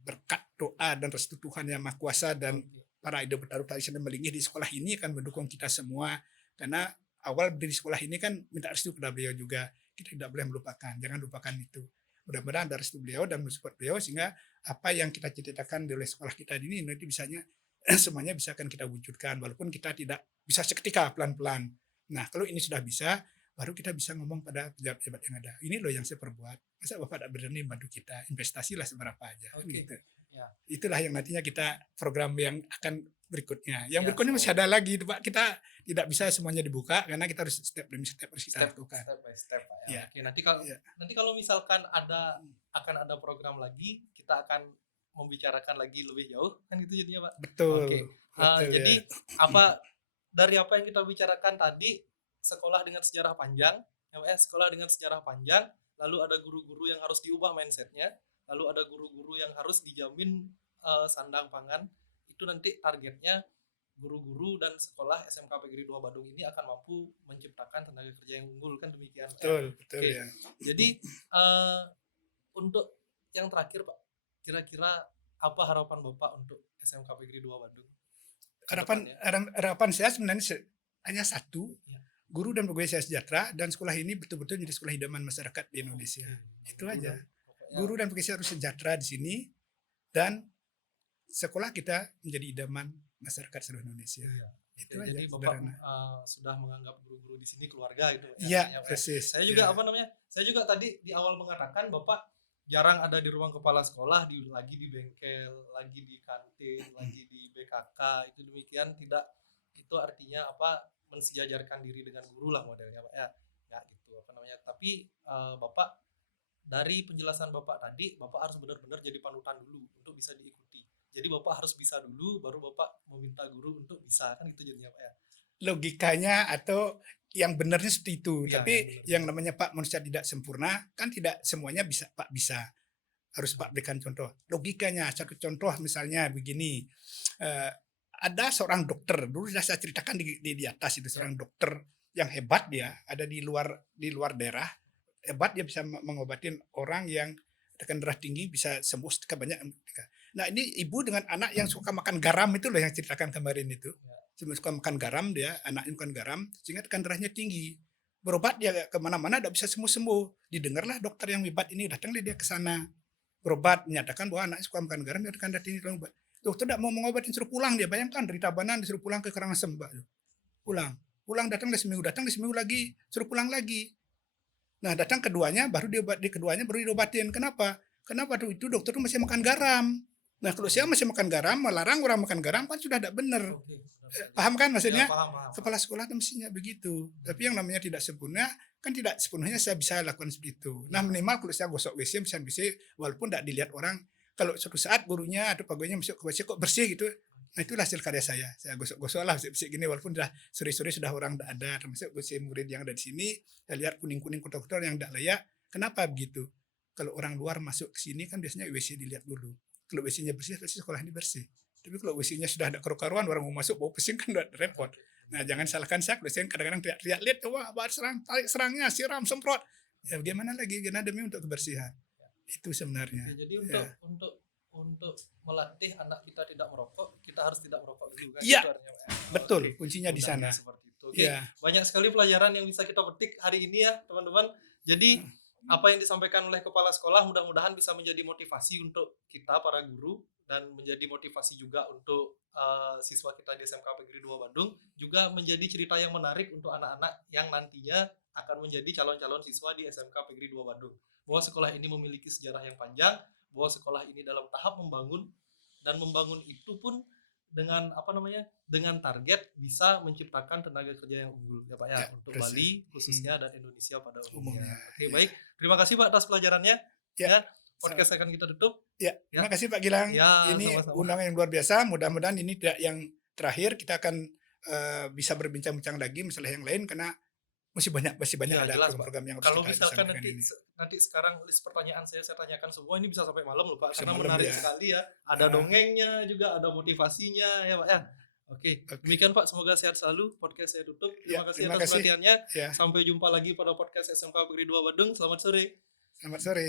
berkat doa dan restu Tuhan Yang Maha Kuasa dan para idola bertaruh tradisional melingih di sekolah ini akan mendukung kita semua. Karena awal berdiri sekolah ini kan minta restu kepada beliau juga. Kita tidak boleh melupakan, jangan lupakan itu. Mudah-mudahan ada restu beliau dan mensupport beliau sehingga apa yang kita cita-citakan oleh sekolah kita ini nanti bisanya semuanya bisa akan kita wujudkan walaupun kita tidak bisa seketika pelan-pelan. Nah, kalau ini sudah bisa, baru kita bisa ngomong pada pejabat-pejabat yang ada. Ini loh yang saya perbuat. Masa Bapak tidak berani bantu kita? Investasilah seberapa aja. Gitu. Itulah yang nantinya kita program yang akan berikutnya. Yang berikutnya masih ada lagi, Pak. Kita tidak bisa semuanya dibuka karena kita harus step demi step harus kita lakukan. Step by step, Pak. Oke, nanti kalau misalkan akan ada program lagi, kita akan membicarakan lagi lebih jauh, kan gitu jadinya, Pak. Betul. Oke. Jadi dari apa yang kita bicarakan tadi, sekolah dengan sejarah panjang, sekolah dengan sejarah panjang, lalu ada guru-guru yang harus diubah mindsetnya, lalu ada guru-guru yang harus dijamin sandang pangan. Itu nanti targetnya guru-guru dan sekolah SMK Negeri 2 Bandung ini akan mampu menciptakan tenaga kerja yang unggul, kan demikian. Betul. Ya. Jadi untuk yang terakhir Pak, kira-kira apa harapan Bapak untuk SMK Negeri 2 Bandung? ke Harapan depannya? harapan saya sebenarnya hanya satu, Ya. guru dan pegawai saya sejahtera dan sekolah ini betul-betul jadi sekolah idaman masyarakat di Indonesia. Itu Guru aja. dan- pokoknya Guru dan pegawai saya harus sejahtera di sini dan sekolah kita menjadi idaman masyarakat seluruh Indonesia. iya. Itu Oke, aja jadi Bapak sederhana. Sudah menganggap guru-guru di sini keluarga gitu ya. Iya, artinya, Pak, ya. persis. Saya juga Ya. Saya juga tadi di awal mengatakan Bapak jarang ada di ruang kepala sekolah, lagi di bengkel, lagi di kantin, lagi di BKK. Itu demikian tidak, itu artinya apa, mensejajarkan diri dengan guru lah modelnya Pak ya. Ya gitu apa namanya. Tapi Bapak dari penjelasan Bapak tadi, Bapak harus benar-benar jadi panutan dulu untuk bisa diikuti. Jadi Bapak harus bisa dulu, baru Bapak meminta guru untuk bisa, kan gitu jadinya Pak ya. Logikanya atau yang benarnya seperti itu. Iya, Tapi yang benar. yang namanya Pak manusia tidak sempurna, kan tidak semuanya bisa Pak bisa. Harus Pak berikan contoh. Logikanya, satu contoh misalnya begini. eh, ada seorang dokter, dulu sudah saya ceritakan di atas itu, seorang dokter yang hebat dia, ada di luar daerah, hebat dia bisa mengobatin orang yang tekanan darah tinggi, bisa sembuh seketika banyak. Nah ini ibu dengan anak yang suka makan garam itu loh yang ceritakan kemarin itu. Suka makan garam dia, anaknya makan garam, sehingga tekanan darahnya tinggi. Berobat dia kemana-mana tidak bisa sembuh-sembuh. Didengarlah dokter yang hebat ini, datanglah dia ke sana. Berobat, menyatakan bahwa anaknya suka makan garam, dia tekanan darah tinggi. Dokter tidak mau mengobatin, suruh pulang dia. Bayangkan dari Tabanan disuruh pulang ke Karangasem, Pak. Pulang datang di seminggu lagi, suruh pulang lagi. Nah datang keduanya, baru diobatin. Kenapa? Kenapa tuh? Itu dokter tuh masih makan garam. Nah kalau saya masih makan garam, melarang orang makan garam kan sudah tidak benar. Oke, Paham kan maksudnya? Ya, paham. Kepala sekolah itu mestinya begitu. Tapi yang namanya tidak sempurna, kan tidak sepenuhnya saya bisa lakukan seperti itu. Nah minimal kalau saya gosok WC, misalnya WC, walaupun tidak dilihat orang, kalau suatu saat gurunya atau pegawainya masuk ke WC kok bersih gitu, nah itulah hasil karya saya. Saya gosok-gosok lah bersih gini, walaupun sudah sore-sore sudah orang tidak ada, termasuk WC murid yang ada di sini, saya lihat kuning-kuning kotor-kotor yang tidak layak. Kenapa begitu? Kalau orang luar masuk ke sini kan biasanya WC dilihat dulu. Kalau WC-nya bersih, pasti sekolah ini bersih. Tapi kalau WC-nya sudah ada keruh-karuan, orang mau masuk bau pesing kan udah repot. Nah jangan salahkan saya, kalau saya kadang-kadang teriak-teriak, lihat wah serang, tarik serangnya, siram, semprot. Ya bagaimana lagi, karena demi untuk kebersihan. Itu sebenarnya. Oke, jadi untuk melatih anak kita tidak merokok, kita harus tidak merokok dulu kan? Iya, Itu artinya, Pak, ya? betul, Oke, kuncinya di sana. mudahnya seperti itu. Oke, Ya, banyak sekali pelajaran yang bisa kita petik hari ini ya teman-teman. Jadi apa yang disampaikan oleh kepala sekolah mudah-mudahan bisa menjadi motivasi untuk kita para guru dan menjadi motivasi juga untuk siswa kita di SMK Negeri 2 Bandung, juga menjadi cerita yang menarik untuk anak-anak yang nantinya akan menjadi calon-calon siswa di SMK Negeri 2 Bandung. Bahwa sekolah ini memiliki sejarah yang panjang, bahwa sekolah ini dalam tahap membangun, dan membangun itu pun dengan dengan target bisa menciptakan tenaga kerja yang unggul ya Pak ya, Ya, untuk persis. Bali khususnya dan Indonesia pada umumnya. Umumnya, Oke, ya. baik. Terima kasih Pak atas pelajarannya. Ya. Podcast akan kita tutup. Ya, terima kasih Pak Gilang. Ya, Ini sama-sama. undangan yang luar biasa. Mudah-mudahan ini tidak yang terakhir. Kita akan bisa berbincang-bincang lagi masalah yang lain karena masih banyak Ya, ada jelas, Pak. program-program yang harus Kalau kita misalkan sampaikan ini. nanti sekarang list pertanyaan saya tanyakan semua, ini bisa sampai malam loh Pak, Bisa karena malam, menarik ya. sekali ya. Ada dongengnya juga, ada motivasinya ya Pak ya. Oke, demikian Pak, semoga sehat selalu. Podcast saya tutup. Terima kasih terima atas kasih. perhatiannya. Ya, Sampai jumpa lagi pada podcast SMK Negeri 2 Bandung. Selamat sore. selamat sore.